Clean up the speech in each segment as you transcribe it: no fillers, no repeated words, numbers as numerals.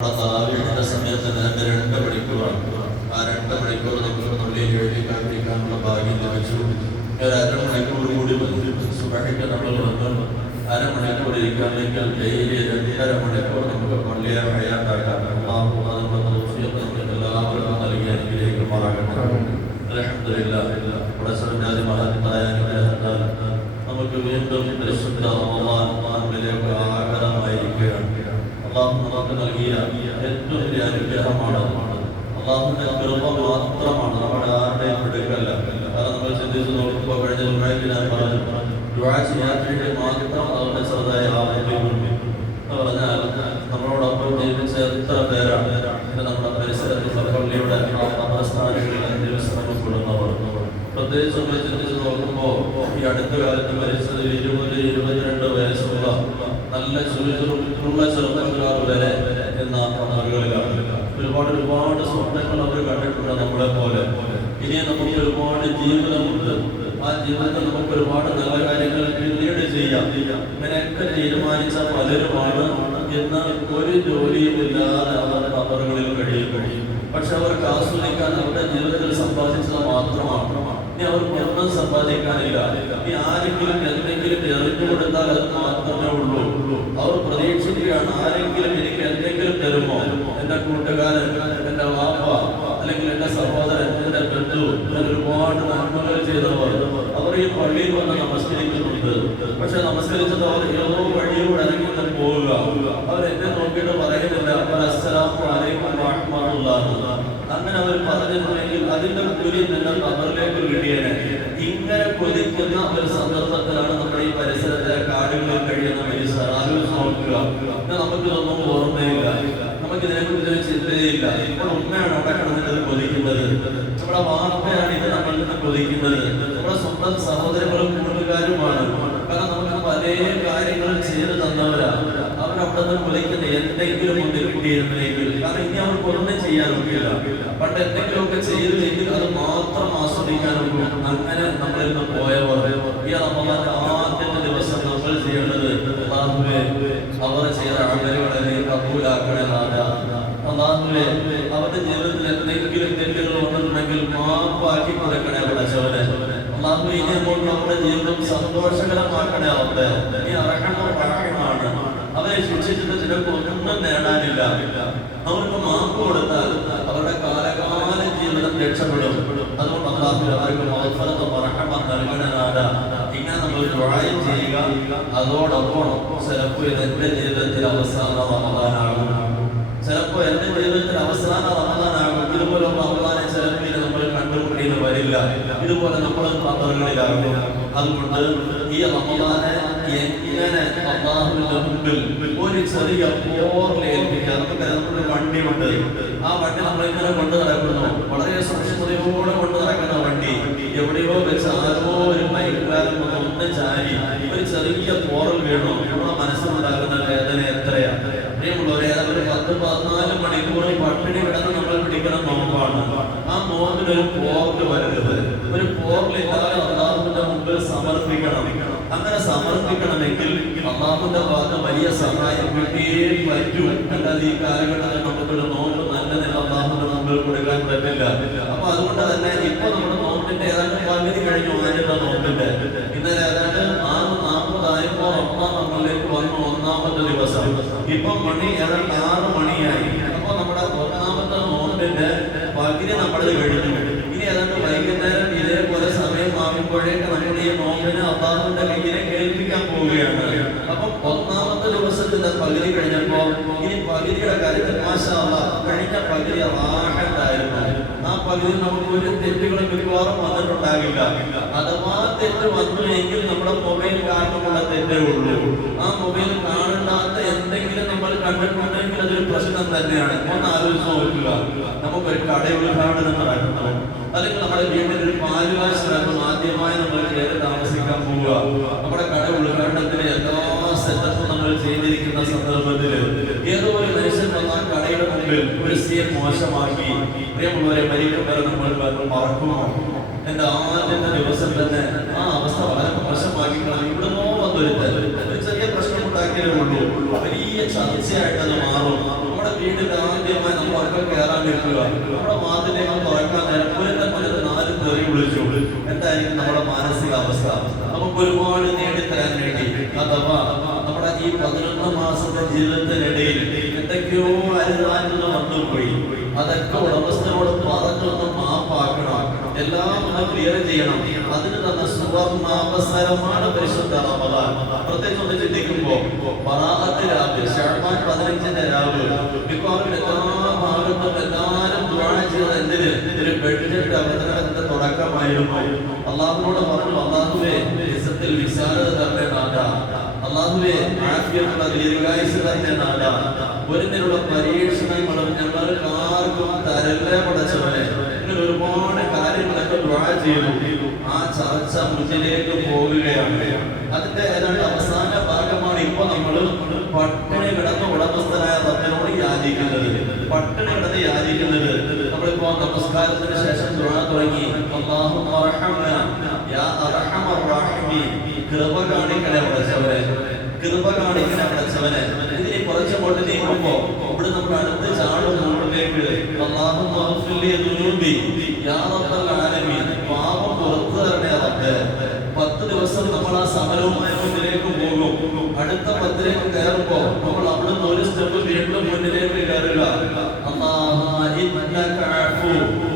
താവിയുടെ സമയത്ത് തന്നെ 2 മണിക്കൂറാണ്. ആ 2 മണിക്കൂർ നമുക്ക് പള്ളിയിൽ എഴുതി കാത്തിരിക്കാനുള്ള ഭാഗ്യം ലഭിച്ചു. ഒരു അരമണിക്കൂർ കൂടി സുബഹിക്ക് നമ്മൾ വന്ന് അരമണിക്കൂർ ഇരിക്കാമെങ്കിൽ ഡെയിലി 2.5 മണിക്കൂർ നമുക്ക് പള്ളിയെ ഹയാത്താക്കാം. അതിനുള്ള തൗഫീഖ് നമുക്ക് എല്ലാവർക്കും നൽകി അനുഗ്രഹിക്കുമാറാകട്ടെ. അൽഹംദുലില്ലാഹ്. പടച്ചവന്റെ മഹത്തായ അനുഗ്രഹത്താൽ നമുക്ക് വീണ്ടും പരിശുദ്ധ റമളാനിലേക്ക് ആഗതമായിരിക്കുകയാണ്. അള്ളാഹു നമുക്ക് നൽകിയ ഏറ്റവും വലിയ അനുഗ്രഹമാണ്. അള്ളാഹുവിന്റെ കൃപ മാത്രമാണ്, നമ്മുടെ ആരുടെയും എടുക്കല്ല. കാരണം നമ്മൾ ചിന്തിച്ച് നോക്കുമ്പോൾ കഴിഞ്ഞ ജുമഅയിൽ ഞാൻ പറഞ്ഞു, ദുആ ചെയ്യാൻ വേണ്ടി മാത്രം അവരുടെ ചെറുതായ ആഗ്രഹിക്കുന്നു എന്ന് പറഞ്ഞാൽ നമ്മളോടൊപ്പം ജീവിച്ച എത്ര പേരാണ് നമ്മുടെ പരിസരത്ത് പള്ളിയുടെ സ്ഥാനങ്ങളിൽ ദിവസം കൂടുന്നവർ. പ്രത്യേകിച്ച് നമ്മൾ ചിന്തിച്ച് നോക്കുമ്പോൾ ഈ അടുത്ത കാലത്ത് മരിച്ചത് 20-22 വയസ്സുള്ള നല്ല ചുരുള്ള ചെറുപ്പക്കാർ വരെ എന്ന ആളുകളിലാണ്. ഒരുപാട് സ്വപ്നങ്ങൾ അവർ കണ്ടിട്ടുണ്ട് നമ്മളെ പോലെ. ഇനി നമുക്ക് ഒരുപാട് ജീവിതമുണ്ട്. ആ ജീവിതത്തിൽ നമുക്ക് ഒരുപാട് നല്ല കാര്യങ്ങൾ പിന്നീട് ചെയ്യാം. ഇങ്ങനെയൊക്കെ തീരുമാനിച്ച പലരുമാണ് എന്ന് ഒരു ജോലിയുമില്ലാതെ അവർ കബറുകളിൽ കഴിയും. പക്ഷെ അവർക്ക് ആസ്വദിക്കാൻ അവരുടെ ജീവിതത്തിൽ സമ്പാദിച്ചത് മാത്രമാണ്. ഇനി അവർക്ക് ഒന്നും സമ്പാദിക്കാനില്ല. ഇനി ആരെങ്കിലും എന്തെങ്കിലും എറിഞ്ഞു കൊടുത്താൽ അത് മാത്രമേ ഉള്ളൂ. അവർ പ്രതീക്ഷിക്കുകയാണ്, ആരെങ്കിലും എനിക്ക് എന്തെങ്കിലും തരുമോ, എന്റെ കൂട്ടുകാരൻ, എന്റെ വാപ്പ, അല്ലെങ്കിൽ എന്റെ സഹോദരൻ, എന്റെ ബന്ധു, ഒരുപാട് നന്മകൾ ചെയ്തവർ അവർ ഈ പള്ളിയിൽ വന്ന് നമസ്കരിക്കുന്നുണ്ട്. പക്ഷെ നമസ്കരിച്ചത് അവർ ഏതോ വഴിയോട് ഇറങ്ങി പോവുക. അവർ എന്നെ നോക്കിയിട്ട് പറയുന്നില്ല അസ്സലാമു അലൈക്കും വറഹ്മത്തുള്ളാഹി. അങ്ങനെ അവർ പറഞ്ഞിട്ടുണ്ടെങ്കിൽ അതിന്റെ കൂലി നിങ്ങൾ ഖബറിലേക്ക് കിട്ടിയേനെ. ഇങ്ങനെ കൊതിക്കുന്ന ഒരു സന്ദർഭത്തിലാണ് നമ്മുടെ ഈ പരിസരത്തിലെ കാടുകളിൽ കഴിയുന്ന മനുഷ്യർ. ആലോചിച്ച് നോക്കുക. നമുക്കിതൊന്നും ഓർമ്മയില്ല, നമുക്കിതിനെക്കുറിച്ച് ഒരു ചിന്തയില്ല. ഇപ്പോൾ ഉമ്മയാണ് അവിടെ കിടന്നിട്ട് കൊതിക്കുന്നത്, നമ്മുടെ വാപ്പയാണ് ഇത് നമ്മളിൽ നിന്ന് കൊതിക്കുന്നത്, നമ്മുടെ സ്വന്തം സഹോദരങ്ങളും കൂട്ടുകാരുമാണ്. കാരണം നമുക്ക് പല കാര്യങ്ങളും ചെയ്തു തന്നവരാണ്. അവരവിടെ നിന്ന് കൊതിക്കുന്ന എന്തെങ്കിലും ഒന്ന് കിട്ടിയിരുന്നെങ്കിൽ. കാരണം ഇനി അവർക്ക് ഒന്നും ചെയ്യാനൊക്കില്ല. പണ്ട് എന്തെങ്കിലുമൊക്കെ ചെയ്തില്ലെങ്കിൽ അത് മാത്രം ആസ്വദിക്കാനൊക്കെ. അങ്ങനെ നമ്മളിൽ നിന്ന് പോയവർ ഈ റമളാന്റെ ആദ്യത്തെ ദിവസം നമ്മൾ ചെയ്യേണ്ടത് അവർ ചെയ്ത അമലുകളെ കബൂലാക്കണേ. അല്ലാഹുവേ, അവരുടെ ജീവിതത്തിൽ എന്തെങ്കിലും തെറ്റുകൾ വന്നിട്ടുണ്ടെങ്കിൽ മാപ്പാക്കി കൊടുക്കണേ. പടച്ചവനെ അല്ലാഹുവേ, ഇനി അങ്ങോട്ട് നമ്മുടെ ജീവിതം സന്തോഷകരമാക്കണേ. അവരുടെ നീ അർഹമർ റഹീമാണ്. അവരെ ശിക്ഷിച്ചിട്ട് ചിലർക്ക് ഒന്നും നേടാനില്ല. അവർക്ക് മാപ്പ് കൊടുത്താൽ അവരുടെ കാലകാല ജീവിതം രക്ഷപ്പെടും. അതുകൊണ്ട് അല്ലാഹുവേ, അവർക്ക് മഗ്ഫിറത്ത് റഹ്മ നൽകണേ. ഇങ്ങനെ നമ്മൾ ദുആ ചെയ്യുക. അതോടൊപ്പം ചിലപ്പോൾ എന്റെ ജീവിതത്തിൽ അവസാന റമളാനാകും, ചിലപ്പോൾ എന്റെ ജീവിതത്തിൽ അവസാന റമളാനാകും. ഇതുപോലെ റമളാനെ ചിലപ്പോൾ നമ്മൾ കണ്ടുമുട്ടിയെന്ന് വരില്ല. ഇതുപോലെ നമ്മൾ ഖബറുകളിലാകും. അതുകൊണ്ട് ഈ റമളാനെ എങ്ങനെ അല്ലാഹുവിന്റെ മുമ്പിൽ ഒരു ചെറിയ പോർലേൽപ്പിക്കുക. നമുക്കൊരു വണ്ടിയുണ്ട്. ആ വണ്ടി നമ്മളിങ്ങനെ കൊണ്ട് നടക്കുന്നു, വളരെ സൂക്ഷ്മതയോടെ കൊണ്ട് നടക്കുന്ന വണ്ടി. എവിടെയോ വെച്ച് ആരോ ഒരു ബൈക്കുകാരൻ ഒന്ന് ചാരി ഒരു ചെറിയ പോറൽ വീണു. നമ്മുടെ മനസ്സിലുണ്ടാകുന്ന വേദന എത്രയാണ്. പ്രിയമുള്ളവരെ, ഒരു 10-14 മണിക്കൂർ പട്ടിണി കിടന്ന് നമ്മൾ പിടിക്കുന്ന നോമ്പാണ്. ആ നോമ്പിനൊരു പോർല് വരരുത്. ഒരു പോർലില്ലാതെ അല്ലാഹുവിന്റെ മുമ്പിൽ സമർപ്പിക്കണം. അങ്ങനെ സമർപ്പിക്കണമെങ്കിൽ അല്ലാഹുവിന്റെ ഭാഗത്ത് വലിയ സഹായം കിട്ടിയേ പറ്റൂ. അല്ലാതെ ഈ കാലഘട്ടത്തിൽ നമുക്കൊരു നോമ്പ് നല്ലതിന് അല്ലാഹുവിന്റെ മുമ്പിൽ കൊടുക്കാൻ പറ്റില്ല. അപ്പൊ അതുകൊണ്ട് തന്നെ ഇപ്പൊ നമ്മുടെ നോമ്പിന്റെ ഏതാണ്ട് പകുതി കഴിഞ്ഞു. ആദ്യത്തെ നോമ്പിന്റെ ഇന്നലെ ഏതാണ്ട് 40 റമളാൻ നമ്മളിലേക്ക് വന്നു. ഒന്നാമത്തെ ദിവസം ഇപ്പൊ മണി ഏതാണ്ട് 6 മണിയായി. അപ്പൊ നമ്മുടെ ഒന്നാമത്തെ നോമ്പിന്റെ പകുതി നമ്മളത് കഴിഞ്ഞു. ഇനി ഏതാണ്ട് വൈകുന്നേരം ഇതേപോലെ സമയമാകുമ്പോഴേക്ക് നമ്മൾ ഈ നോമ്പിനെ അല്ലാഹുവിന്റെ കയ്യിലെ കേൾപ്പിക്കാൻ പോവുകയാണ്. അപ്പൊ ഒന്നാമത്തെ ദിവസത്തിന്റെ പകുതി കഴിഞ്ഞപ്പോ ഇനി പകുതിയുടെ കാര്യത്തിൽ മാഷാ അല്ലാഹ് കഴിഞ്ഞ പകുതി റാഹത്തായിരുന്നു. ആ പകുതി നമുക്ക് ഒരു തെറ്റുകളും മിക്കവാറും വന്നിട്ടുണ്ടാകില്ല. അഥവാ തെറ്റ് വന്നു എങ്കിൽ നമ്മുടെ മൊബൈൽ കാരണമുള്ള തെറ്റേ ഉള്ളൂ. ആ മൊബൈൽ കാണണ്ടാത്ത എന്തെങ്കിലും നമ്മൾ കണ്ടിട്ടുണ്ടെങ്കിൽ അതൊരു പ്രശ്നം തന്നെയാണ്. ഒന്ന് ആലോചിച്ച് നോക്കുക. നമുക്കൊരു കട ഉദ്ഘാടനം നടക്കുന്നു, അല്ലെങ്കിൽ നമ്മുടെ വീട്ടിൽ ഒരു പാലുകാശ് നടക്കുന്നു. ആദ്യമായി നമ്മൾ കയറി താമസിക്കാൻ പോവുക. നമ്മുടെ കട ഉദ്ഘാടനത്തിന് എല്ലാ സെറ്റപ്പും നമ്മൾ ചെയ്തിരിക്കുന്ന സന്ദർഭത്തിൽ ഏതോ ഒരു മനുഷ്യൻ വന്ന കടയുടെ മുമ്പിൽ ഒരു സീൻ മോശമാക്കി. പ്രിയമുള്ളവരെ, മരിക്കുമ്പോൾ നമ്മൾ മറക്കുമോ? എന്റെ ആദ്യത്തെ ദിവസം തന്നെ ആ അവസ്ഥ വളരെ മോശമാക്കിക്കണം. ഇവിടുന്നോ വന്നൊരു ചെറിയ പ്രശ്നം ഉണ്ടാക്കിയേ ഉള്ളൂ, വലിയ ചർച്ചയായിട്ട് അത് മാറും. നമ്മുടെ വീട്ടിൽ ആദ്യമായി നമ്മളൊക്കെ കയറാൻ നിൽക്കുക, നമ്മുടെ വാതിലേക്ക് തുറക്കാൻ നേരം ഒരു 4 തെറി വിളിച്ചു. എന്തായിരിക്കും നമ്മുടെ മാനസികാവസ്ഥ? നമുക്ക് ഒരുപാട് നേടിത്തരാൻ വേണ്ടി അഥവാ നമ്മുടെ ഈ 11 മാസത്തെ ജീവിതത്തിനിടയിൽ എന്തൊക്കെയോ അരുതാറ്റത് വന്നുപോയി, അതൊക്കെ ഉടമസ്ഥനോട് പറഞ്ഞൊന്ന് മാപ്പാക്കണം, എല്ലാം ഒന്ന് ക്ലിയർ ചെയ്യണം. അതിന് തന്നെ സുവർണാവസരമാണ് പരിശുദ്ധ റമദാൻ. പ്രത്യേകിച്ച് ഒന്ന് ചിന്തിക്കുമ്പോ ബറാഅത്ത് രാവ്, ശഅബാൻ 15-ന്റെ രാവ്, മിക്കവാറും എല്ലാ ഭാഗത്തും എല്ലാവരും ദുആ ചെയ്തത് എന്തിന്? ഒരു ബഡ്ജറ്റ് അവതരണത്തിന്റെ തുടക്കമായിരുന്നു. അള്ളാഹുവോട് പറഞ്ഞു, അള്ളാഹുവേ ഇസ്സത്തിൽ വിശാലത തരണേ നാഥാ, അള്ളാഹുവേ ആഫിയത്തുള്ള ദീർഘായുസ്സ് തരണേ നാഥാ, ഒരുതിനുള്ള പരീക്ഷണങ്ങളും ഞങ്ങൾക്ക് ആർക്കും തരല്ലേ പടച്ചവനെ. ഇങ്ങനെ ഒരുപാട് കാര്യങ്ങളൊക്കെ ദുആ ചെയ്തു. ആ ചർച്ച മുന്നിലേക്ക് പോവുകയാണ്. അതിന്റെ ഏതാണ്ട് അവസാന ഭാഗമാണ് ഇപ്പൊ നമ്മൾ പട്ടിണി കിടന്ന ഉടമസ്ഥനായ റബ്ബിനോട് യാചിക്കുന്നത്. പട്ടിണി കിടന്ന് യാചിക്കുന്നത് നമ്മളിപ്പോ നമസ്കാരത്തിന് ശേഷം ദുആ തുടങ്ങി, അല്ലാഹുമ്മ അർഹംനാ യാ അർഹമർ റഹീമീൻ, കൃപ കാണിക്കണേ പടച്ചവനെ, കൃപ കാണിക്കണേ പടച്ചവനെ. ഇതിനെ കുറച്ചങ്ങോട്ട് നീങ്ങുമ്പോ ഇവിടെ നമ്മൾ അടുത്ത് ചാടും മുകളിലേക്ക്, അല്ലാഹുമ്മ അഗ്ഫിർലി ദുനൂബി യാ റബ്ബൽ ആലമീൻ, പാപം പുറത്തു തരണേ റബ്ബേ. 10 ദിവസം നമ്മൾ ആ സമരവുമായി മുന്നിലേക്ക് പോകും. അടുത്ത 10ലേക്ക് കയറുമ്പോ നമ്മൾ അവിടുന്ന് ഒരു സ്റ്റെപ്പ് വീണ്ടും മുന്നിലേക്ക് കയറുക.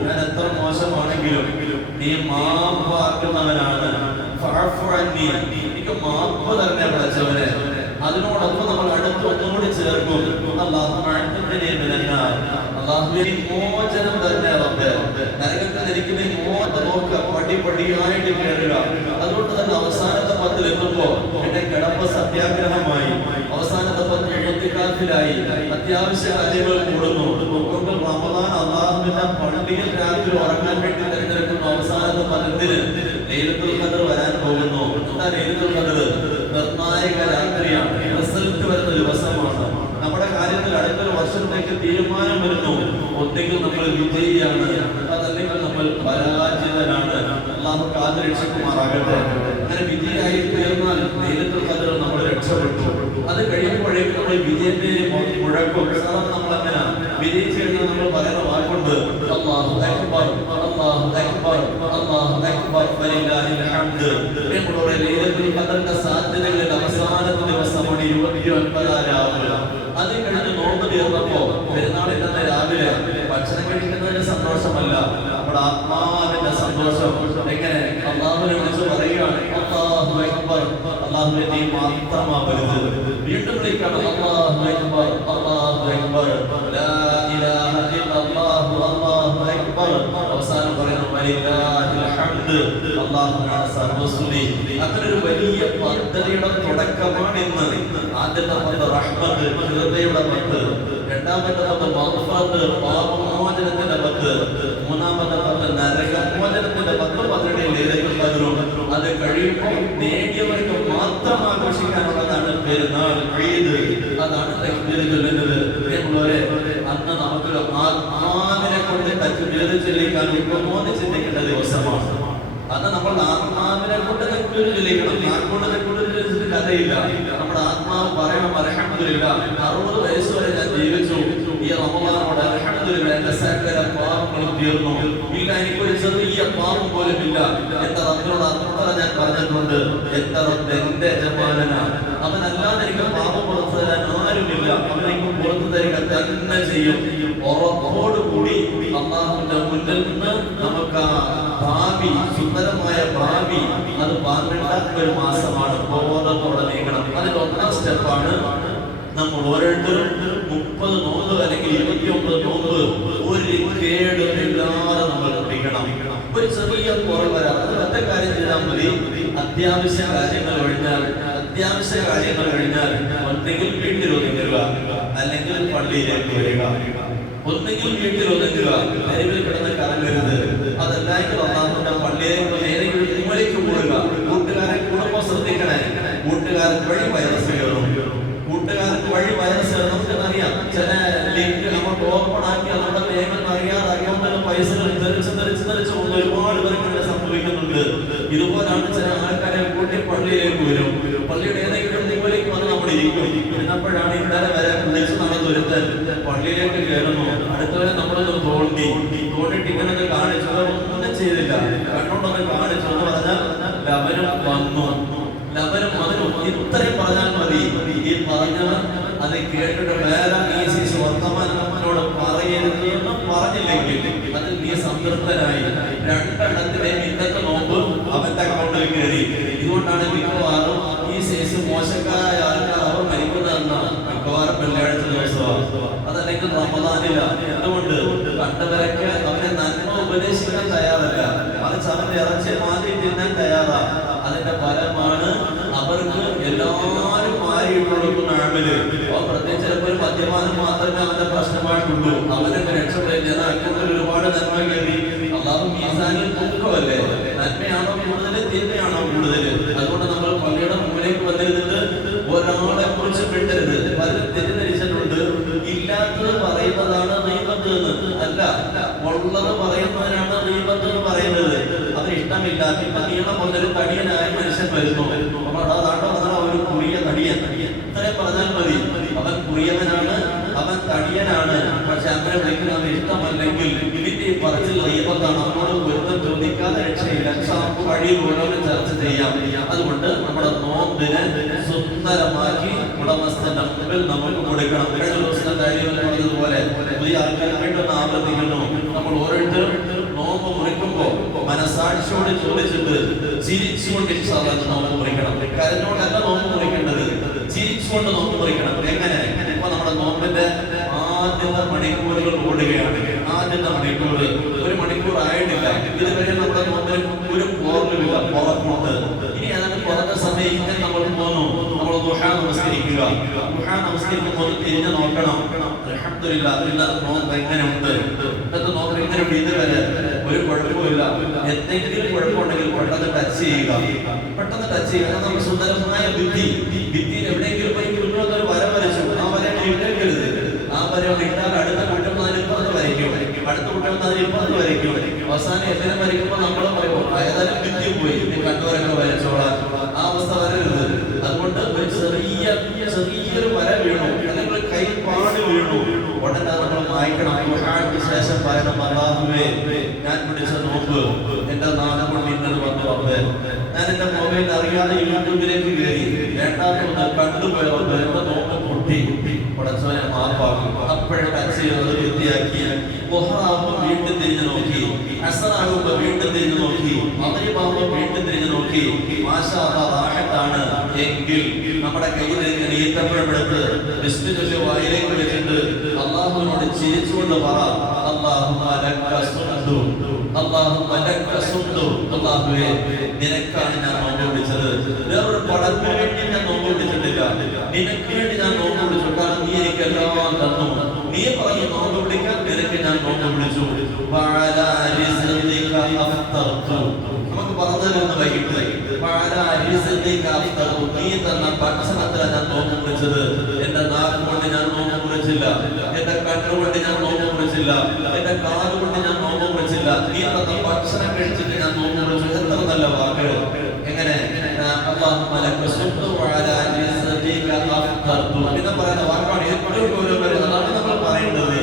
ഞാൻ എത്ര മോശമാണെങ്കിലും നീ മാപ്പാക്കുന്നവനാണ്, എനിക്ക് മാപ്പ് തരണേ പടച്ചവനെ. അതിനോടൊപ്പം നമ്മൾ അടുത്ത് ഒന്നുകൂടി ചേർക്കും, മോചനം തന്നെ റബ്ബേ, നരകത്തിൽ ഇരിക്കുന്ന നോക്ക പടിപടിയായിട്ട് കയറുക. അതുകൊണ്ട് തന്നെ അവസാനത്തെ 10 എത്തുമ്പോ എന്റെ കിടപ്പ് സത്യാഗ്രഹമായി, അവസാനത്തെ 10 എഴുത്തിക്കാത്തിലായി, അത്യാവശ്യ കാര്യങ്ങൾ കൂടുന്നു. റമദാൻ അല്ലാഹുവിന്റെ പള്ളിയിൽ രാത്രി ഉറങ്ങാൻ വേണ്ടി തിരഞ്ഞെടുക്കുന്നു. അവസാനത്തെ 10-ന് ലൈലത്തുൽ ഖദ്ർ വരാൻ പോകുന്നു. എന്താ ലൈലത്തുൽ ഖദ്ർ? നിർണായക രാത്രിയാണ്, റിസൾട്ട് വരുന്ന ദിവസമാണ്. നമ്മുടെ കാര്യത്തിൽ അടുത്തൊരു വർഷത്തേക്ക് തീരുമാനം വരുന്നു. ഒന്നെങ്കിൽ നമ്മൾ വിജയിയാണ്, അതല്ലെങ്കിൽ നമ്മൾ പരാജിതനാണ്. അല്ലാഹു കാത്ത് രക്ഷിക്കുമാറാകട്ടെ. അങ്ങനെ വിജയിയായി തീർന്നാൽ ലൈലത്തുൽ ഖദ്ർ നമ്മൾ രക്ഷപ്പെട്ടു. അത് കഴിയുമ്പോഴേക്കും നമ്മൾ വിജയത്തെ മുഴക്കും. നമ്മൾ അങ്ങനെ വിജയിച്ചു കഴിഞ്ഞാൽ നമ്മൾ പറയുന്ന വാക്കുണ്ട്, അല്ലാഹു അക്ബർ, അല്ലാഹു അക്ബർ, അല്ലാഹു അക്ബർ വലില്ലാഹിൽ ഹംദ്. നമ്മുടെ ലൈലത്തുൽ ഖദ്റിന്റെ സാധ്യതകളിൽ അവസാനത്തെ ദിവസമാണ് 29 രാവ്. അത് കഴിഞ്ഞ് നോമ്പ് തീർന്നപ്പോ പെരുന്നാളിന്റെ രാവിലെ ഭക്ഷണം കഴിക്കുന്നതിന്റെ സന്തോഷമല്ല, നമ്മുടെ ആത്മാവിന്റെ സന്തോഷം. എങ്ങനെ? അല്ലാഹുവിനെ വിളിച്ച് പറയുകയാണ്, അല്ലാഹു അക്ബർ, അല്ലാഹുവേ നീ മാത്രമാ വലുത്. വീണ്ടും വിളിക്കണം, അല്ലാഹു അക്ബർ, അല്ലാഹു അക്ബർ, ലാ ഇലാഹ ഇല്ലല്ലാഹു, അല്ലാഹു അക്ബർ. അവസാനം പറയുന്നു വലില്ലാഹിൽ ഹംദ്, അല്ലാഹുവിനാണ് സർവസ്തുതി. അങ്ങനെ ഒരു വലിയ പദ്ധതിയുടെ തുടക്കമാണ് ഇന്ന്. ആദ്യത്തെ 10 റഹ്മത്ത്, ഹൃദയയുടെ 10. രണ്ടാമത്തെ 10 മഗ്ഫിറത്ത്, പാപമോചനത്തിന്റെ 10. മൂന്നാമത്തെ 10 നരകമോചനത്തിന്റെ 10. 12 ലൈലത്തുൽ ഖദ്റും. അത് കഴിയുമ്പോൾ നേടിയവർക്ക് മാത്രം ആഘോഷിക്കാനുള്ളതാണ് പെരുന്നാൾ, ഈദ്. അതാണ് തക്ബീർ ചൊല്ലുന്നത്. അന്ന് നമുക്കൊരു ആത്മാവിനെ കൊണ്ട് തക്ബീർ ചൊല്ലിക്കാൻ ഉപമോദി ചിന്തിക്കേണ്ട ദിവസമാണ്. അന്ന് നമ്മൾ ആത്മാവിനെ കൊണ്ട് തക്ബീർ ചൊല്ലിക്കണം. നാക്കുകൊണ്ട് തക്ബീർ ചൊല്ലിച്ചിട്ട് കഥയില്ല. നമ്മുടെ ആത്മാവ് പറയണം അൽഹംദുലില്ലാഹ്, 60 വയസ്സ് വരെ ഞാൻ ജീവിച്ചു, ഈ റമദാനോട് അൽഹംദുലില്ലാഹ് എന്റെ സകല പാപങ്ങളും തീർന്നു. ഇല്ല, എനിക്കൊരു ചെറിയ പാപം പോലും ഇല്ല. എന്റെ റബ്ബിനോട് അത്ര ഞാൻ പറഞ്ഞിട്ടുണ്ട്, എന്റെ റബ്ബ് എന്റെ യജമാനനാണ്, അവനല്ലാതെ എനിക്ക് പാപം പുറത്തു തരാൻ ആരുമില്ല, അവനെനിക്ക് പുറത്തു തരിക തന്നെ ചെയ്യും. ഉറപ്പോടുകൂടി അല്ലാഹുവിന്റെ മുന്നിൽ നിന്ന് നമുക്ക് ആ ഭാവി, സുന്ദരമായ ഭാവി, അത് വാങ്ങേണ്ട ഒരു മാസമാണ്. ബോധത്തോടെ നീങ്ങണം. അതിന്റെ 1ാം സ്റ്റെപ്പാണ് നമ്മൾ ഓരോരുത്തരും 30 നോമ്പ് അല്ലെങ്കിൽ 29 നോമ്പ് ഒരു കേടുമില്ലാതെ നമ്മൾ എത്തിക്കണം. ഒരു ചെറിയ കുറവ് വരാം. അത് ഒറ്റ കാര്യം ചെയ്താൽ മതി. അത്യാവശ്യ കാര്യങ്ങൾ കഴിഞ്ഞാൽ ഒന്നെങ്കിൽ വീട്ടിൽ ഒതുങ്ങുക, അല്ലെങ്കിൽ പള്ളിയിലേക്ക് വരിക. ഒന്നെങ്കിൽ വീട്ടിൽ ഒതുങ്ങുക, തെരുവിൽ കിടന്ന് കറങ്ങരുത്. അതല്ലെങ്കിൽ അല്ലാഹുവിന്റെ പള്ളിയിലേക്ക് ഏതെങ്കിലും മൂലയ്ക്ക് കൂടുക. കൂട്ടുകാരെ കുടുംബം ശ്രദ്ധിക്കണേ. കൂട്ടുകാർക്ക് വഴി വൈറസ് കയറും. നമുക്കറിയാം, ചില ലിങ്ക് നമുക്ക് ഓപ്പൺ ആക്കി നമ്മുടെ വേഗം അറിയാതെ അക്കൗണ്ടിൽ പൈസകൾ തെറിച്ച് ഒരുപാട് പേർക്ക് സംഭവിക്കുന്നുണ്ട്. ഇതുപോലാണ് ചില ആൾക്കാരെ കൂട്ടി പള്ളിയിലേക്ക് വരും. പള്ളിയുടെ ഏതെങ്കിലും മൂലയ്ക്ക് വന്ന് നമ്മൾ ഇരിക്കും. എന്നപ്പോഴാണ് ഇന്നലെ വരെ വിളിച്ചു നടന്നു ഒരുത്തൻ പള്ളിയിലേക്ക് കയറുന്നു. അടുത്തവരെ നമ്മളൊന്ന് തോണ്ടിട്ട് ഇങ്ങനെ കാണിച്ചത് ഒന്നും ചെയ്തില്ല, കണ്ണോണ്ടൊന്ന് കാണിച്ചു എന്ന് പറഞ്ഞാൽ ലവനും വന്നു. ലവനും അതിനും ഇത്രയും പറഞ്ഞാൽ മതി. ഈ പറഞ്ഞവൻ അത് കേട്ടിട്ട് വേറെ ഈ വർത്തമാനോട് പറയരുത് എന്ന് പറഞ്ഞില്ലെങ്കിൽ അതിൽ നീ സംതൃപ്തനായി. രണ്ടെണ്ണത്തിലെ ഇന്നത്തെ നോമ്പ് അവന്റെ അക്കൗണ്ടിൽ കയറി. ഇതുകൊണ്ടാണ് മിക്കവാറും ഈ സൈസ് മോശക്കാരായ ആൾക്കാർ അവർ മരിക്കുന്നതെന്നാണ് മിക്കവാറും വെള്ളിയാഴ്ച ദിവസമാണ്, അതല്ലെങ്കിൽ റമദാനില്ല. എന്തുകൊണ്ട്? കണ്ടവരൊക്കെ അവനെ നന്മ ഉപദേശിക്കാൻ തയ്യാറല്ല, മറിച്ച് അവന്റെ ഇറച്ചി മാറ്റി തിന്നാൻ തയ്യാറാണ്. അതിന്റെ ഫലമാണ് അവർക്ക് എല്ലാവരും മാറിയിട്ട് കൊടുക്കുന്ന ആമില്. അവൻ പ്രത്യേകിച്ച് ചിലപ്പോൾ ഒരു മദ്യപാനം മാത്രമേ അവന്റെ പ്രശ്നമായിട്ടുള്ളൂ. അവനൊക്കെ രക്ഷപ്പെടുന്ന അക്കൗണ്ടിൽ ഒരുപാട് നന്മ കയറി. അള്ളാഹു മീസാനിൽ തൂക്കമല്ലേ, നന്മയാണോ കൂടുതൽ തിന്മയാണോ കൂടുതൽ? അതുകൊണ്ട് നമ്മൾ പള്ളിയുടെ മുമ്പിലേക്ക് വന്നിരുന്നിട്ട് ഒരാളെ കുറിച്ച് പെട്ടരുത്. പലരും തെറ്റിദ്ധരിച്ചിട്ടുണ്ട്, ഇല്ലാത്തത് പറയുന്നതാണ് ഗീബത്ത് എന്ന്. അല്ല, ഉള്ളത് പറയുന്നതിനാണ് ഗീബത്ത് എന്ന് പറയുന്നത്. അത് ഇഷ്ടമില്ല. ഇപ്പൊ നീളം മുതൽ തടിയനായ മനുഷ്യൻ വരുന്നു, ഒരു കുറിയ തടിയൻ, ഇത്രയും പറഞ്ഞാൽ മതി. അവൻ കുറിയവനാണ്, അവൻ തടിയനാണ്. പക്ഷെ അങ്ങനെ വിളിക്കുന്നത് ഇഷ്ടമല്ലെങ്കിൽ ഇതിന്റെ ഈ പറച്ചിൽ ഗീബത്താണ്. അവനോട് പൊരുത്തം ചോദിക്കാതെ രക്ഷയില്ല. വഴിയിൽ ഓരോന്നും ചർച്ച ചെയ്യാം. അതുകൊണ്ട് നമ്മുടെ നോമ്പിനെ സുന്ദരമാക്കി ഉടമസ്ഥന്റെ മുമ്പിൽ നമുക്ക് കൊടുക്കണം. കഴിഞ്ഞ ദിവസത്തെ കാര്യം പറഞ്ഞതുപോലെ പുതിയ ആൾക്കാരായിട്ടൊന്ന് ആവർത്തിക്കുന്നു. നമ്മൾ ഓരോരുത്തരും നോമ്പ് മുറിക്കുമ്പോ മനസാക്ഷിയോട് ചോദിച്ചിട്ട് ചിരിച്ചുകൊണ്ട് നോമ്പ് മുറിക്കണം. കരഞ്ഞോണ്ടല്ല നോമ്പ് മുറിക്കേണ്ടത്, ചിരിച്ചുകൊണ്ട് നോമ്പ് മുറിക്കണം. എങ്ങനെ? ഇപ്പൊ നമ്മുടെ നോമ്പിന്റെ ആദ്യത്തെ മണിക്കൂറുകൾ ഓടുകയാണ്. ആദ്യത്തെ മണിക്കൂർ, ഒരു മണിക്കൂർ ആയിട്ടില്ല. ഇതുവരെ നമ്മുടെ നോമ്പിൽ ഒരു പോർലുമില്ല, പുറമുണ്ട്. ഇനി അതിന് കുറഞ്ഞ സമയം ഇങ്ങനെ നമ്മൾ പോന്നു. നമ്മൾ ദുഹാ നമസ്കരിക്കുക. ദുഹാ നമസ്കരിക്കുമ്പോൾ തിരിഞ്ഞു നോക്കണം. അൽഹംദുലില്ലാഹ്, ഇന്നത്തെ നോമ്പ് എങ്ങനെയുണ്ട്? ഇന്നത്തെ നോമ്പ് എങ്ങനെയുണ്ട്? ഇതുവരെ ഒരു കുഴപ്പമില്ല. എന്തെങ്കിലും കുഴപ്പമുണ്ടെങ്കിൽ പെട്ടെന്ന് ടച്ച് ചെയ്യുക, പെട്ടെന്ന് ടച്ച് ചെയ്യുക. നമുക്ക് സുന്ദരമായ ഭിത്തിയിൽ എവിടെയെങ്കിലും പോയി കുഞ്ഞൊന്നൊരു വര വരച്ചു, ആ വര ഇട്ടേക്കരുത്. ആ വര ഇട്ടാൽ അടുത്ത കുട്ടം അതിന് ഇപ്പുറത്ത് വരയ്ക്കും, അടുത്ത കുട്ടം അതിന് ഇപ്പുറത്ത് വരയ്ക്കും. അവസാനം എല്ലാം വരയ്ക്കുമ്പോൾ നമ്മൾ പറയും ഏതായാലും ഭിത്തി പോയി, കണ്ടുവരൊക്കെ വരച്ചോളാം. ആ അവസ്ഥ വരരുത്. അതുകൊണ്ട് ഒരു ചെറിയൊരു വര വീണു, അല്ലെങ്കിൽ കൈ പാട് വീണു, ഉടനെ നമ്മൾ വായിക്കണം. ശേഷം പറയണം, അല്ലാഹുവേ, ഞാൻ പിടിച്ച നോമ്പ് എന്റെ നാളെ കൊണ്ട് ഇന്നത് വന്നു വന്ന് ഞാൻ എന്റെ മൊബൈൽ അറിയാതെ യൂട്യൂബിലേക്ക് കയറി വേണ്ടാത്ത കണ്ടുപോയത് എന്റെ നോമ്പ് പൊട്ടി. പടച്ചവനെ മാപ്പാക്കും. അപ്പോഴും ടച്ച് ചെയ്തത് വൃത്തിയാക്കി. ബൊഹറാകുമ്പോൾ വീണ്ടും തിരിഞ്ഞു നോക്കി, അസറാകുമ്പോൾ വീണ്ടും തിരിഞ്ഞു നോക്കി, മഗ്രിബാകുമ്പോൾ വീണ്ടും തിരിഞ്ഞു നോക്കി. മാഷാ അല്ലാഹ്, റാഹത്താണ് എങ്കിൽ നമ്മുടെ കയ്യിലേക്ക് ഈത്തപ്പഴമെടുത്ത് ബിസ്മി ചൊല്ലി വായിലേക്ക് വെച്ചിട്ട് അല്ലാഹുവിനോട് ചിരിച്ചുകൊണ്ട് പറ, അല്ലാഹുമ്മ ലക സുബ്ഹു, അല്ലാഹുമ്മ ലക സുബ്ഹു. അല്ലാഹുവേ, നിനക്കാണ് ഞാൻ നോമ്പ് പിടിച്ചത്. വേറൊരു പടത്തിന് വേണ്ടി ഞാൻ നോമ്പ് പിടിച്ചിട്ടില്ല, നിനക്ക് വേണ്ടി ഞാൻ നോമ്പ് പിടിച്ചു. കാരണം നീ എനിക്ക് എല്ലാം തന്നു. നീ പറഞ്ഞു നോമ്പ് പിടിക്കാൻ, നിനക്ക് ഞാൻ നോമ്പ് പിടിച്ചു. നമുക്ക് പറഞ്ഞു തരുന്ന വൈകിട്ട് നീ തന്ന ഭക്ഷണത്തിലാണ് ഞാൻ നോമ്പ് മുറിച്ചത്. എന്റെ നാല് കൊണ്ട് ഞാൻ നോമ്പ് മുറിച്ചില്ല, എന്റെ കണ്ണുകൊണ്ട് ഞാൻ നോമ്പ് മുറിച്ചില്ല, എന്റെ കാല് കൊണ്ട് ഞാൻ നോമ്പ് മുറിച്ചില്ല. നീ തന്ന ഭക്ഷണം കഴിച്ചിട്ട് ഞാൻ നോമ്പ് മുറിച്ചു. എത്ര നല്ല വാക്ക്! എങ്ങനെ? എന്ന് പറയുന്ന വാക്കാണ് ഏറ്റവും ഗൗരവം. അതാണ് നമ്മൾ പറയേണ്ടത്.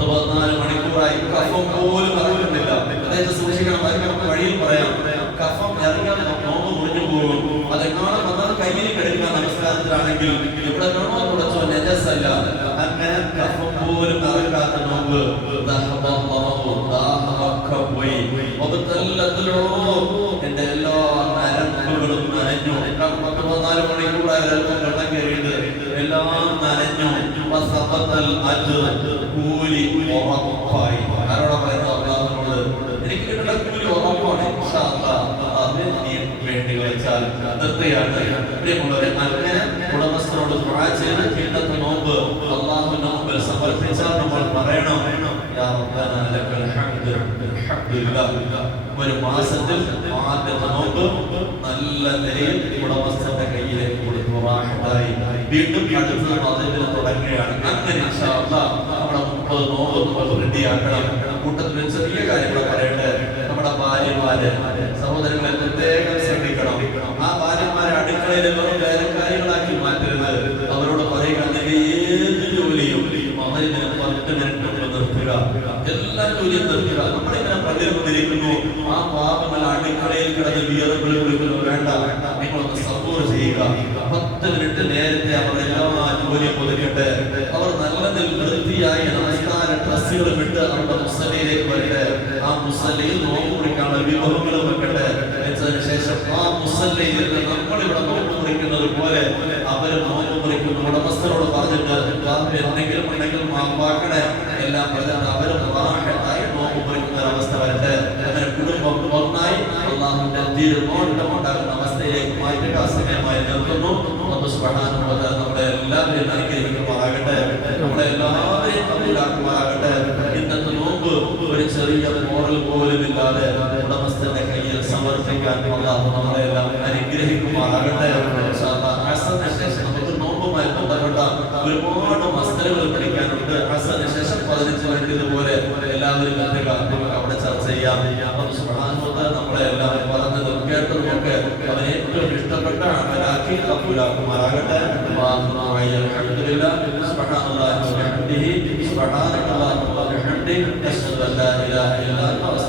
14 മണിക്കൂറായി കഫം പോലും ഇറങ്ങുന്നില്ല. അതായത് സൂക്ഷിക്കണം. അതൊക്കെ നമുക്ക് വഴിയിൽ പറയാം. കഫം ഇറങ്ങാൻ നോമ്പ് മുറിഞ്ഞു പോകും. അതെങ്ങാനും വന്നാൽ കയ്യിൽ കിടക്കുക. നമസ്കാരത്തിലാണെങ്കിൽ ഇവിടെ വേണോ തുടച്ചോ, നെജസ്സല്ല. അങ്ങനെ കഫം പോലും ഇറങ്ങാത്ത നോമ്പ് പോയി. എന്റെ എല്ലാ നരമ്പുകളും നനഞ്ഞു. 14 മണിക്കൂറായി വെള്ളം കയറിയിട്ട് എല്ലാം നനഞ്ഞു. കൂലി ഉറപ്പായി. ആരോടാ പറയുന്നത്? അല്ലാഹുവിനോട്. എനിക്ക് കിട്ടുന്ന കൂലി ഉറപ്പാണ്. ഇൻഷാ അല്ലാഹ് നീ വേണ്ടി വെച്ചാൽ നിർത്തുകയാണ്. പ്രിയമുള്ളവരെ, അങ്ങനെ ഉടമസ്ഥനോട് ദുആ ചെയ്ത് ഇന്നത്തെ നോമ്പ് അല്ലാഹുവിന്റെ മുമ്പിൽ സമർപ്പിച്ചാൽ നമ്മൾ പറയണം, യാ റബ്ബനാ ലക്കൽ ഹംദ് അൽഹംദുലില്ലാഹ്. ഒരു മാസത്തിൽ ആദ്യത്തെ നോമ്പ് നല്ല നിലയിൽ ഉടമസ്ഥന്റെ കയ്യിലേക്ക് കൊടുത്തു. റാഹത്തായി വീണ്ടും അടുത്തത് അതിന് തുടങ്ങുകയാണ്. അങ്ങനെ ഇൻഷാ അല്ലാഹ് നമ്മുടെ 30 നോമ്പ് നമ്മൾ റെഡിയാക്കണം. കൂട്ടത്തിൽ ചെറിയ കാര്യങ്ങൾ പറയട്ടെ. നമ്മുടെ ഭാര്യമാരെ, സഹോദരങ്ങളെ പ്രത്യേകം ശ്രദ്ധിക്കണം. ആ ഭാര്യ എല്ലാ ജോലിയും തീർക്കുക. നമ്മളിങ്ങനെ പള്ളിയിലിരിക്കുന്നു, ആ പാപങ്ങൾ അടുക്കളയിൽ കിടന്ന് വിയർപ്പിൽ വിളിക്കുന്നു. വേണ്ട, നിങ്ങളൊന്ന് സപ്പോർ ചെയ്യുക. 10 മിനിറ്റ് നേരത്തെ അവർ എല്ലാ ജോലിയും ഒതുക്കട്ടെ. അവർ നല്ലതിൽ വൃത്തിയായി നമസ്കാര ഡ്രസ്സുകളും ഇട്ട് അവരുടെ മുസല്ലയിലേക്ക് വരട്ടെ. ആ മുസല്ലയിൽ നോമ്പ് മുറിക്കാനുള്ള വിഭവങ്ങൾ വെക്കട്ടെ. വെച്ചതിന് ശേഷം ആ മുസല്ലയിൽ നമ്മളിവിടെ നോമ്പ് മുറിക്കുന്നത് പോലെ അവര് നോമ്പ് മുറിക്കുന്നു. ഉടമസ്ഥരോട് പറഞ്ഞിട്ട് എന്തെങ്കിലും ഉണ്ടെങ്കിൽ മാപ്പാക്കണേ എല്ലാം പറഞ്ഞിട്ട് അവര് റാഹത്തായി നോമ്പ് മുറിക്കുന്ന ഒരവസ്ഥ വരട്ടെ. അങ്ങനെ കുടുംബം ഒന്നായി അല്ലാഹുവിന്റെ തീരുമാനമുണ്ടാകുന്ന അവസ്ഥയിലേക്ക് മാറ്റുക. സമയമായി നിർത്തുന്നു. നമ്മുടെ എല്ലാവരെയും അനുഗ്രഹിക്കുമാറാകട്ടെ. നമ്മളെ എല്ലാവരെയും കബൂലാക്കുമാറാകട്ടെ. ഇന്നത്തെ നോമ്പ് ഒരു ചെറിയ മോറൽ പോലും ഇല്ലാതെ ഉടമസ്ഥന്റെ കയ്യിൽ സമർപ്പിക്കാൻ അല്ലാഹു നമ്മളെല്ലാം അനുഗ്രഹിക്കുമാറാകട്ടെ. ഹസന് ശേഷം നമുക്ക് നോമ്പുമായി ബന്ധപ്പെട്ട ഒരുപാട് മസ്തലുകൾ പഠിക്കാനുണ്ട്. ഹസന് ശേഷം 15 മിനിറ്റ് ഇതുപോലെ എല്ലാവരും എത്തുക. നമുക്ക് അവിടെ ചർച്ച ചെയ്യാം. നമ്മളെ എല്ലാം പറഞ്ഞതും കേട്ടതുമൊക്കെ അവന് ഏറ്റവും ഇഷ്ടപ്പെട്ട അമലാക്കി കബൂലാക്കുമാറാകട്ടെ. അൽഹംദുലില്ലാഹ് സുബ്ഹാനല്ലാഹി വബിഹംദിഹി സുബ്ഹാനല്ലാഹി വബിഹംദിഹി അഷ്ഹദു അൻ ലാ ഇലാഹ ഇല്ലല്ലാഹ്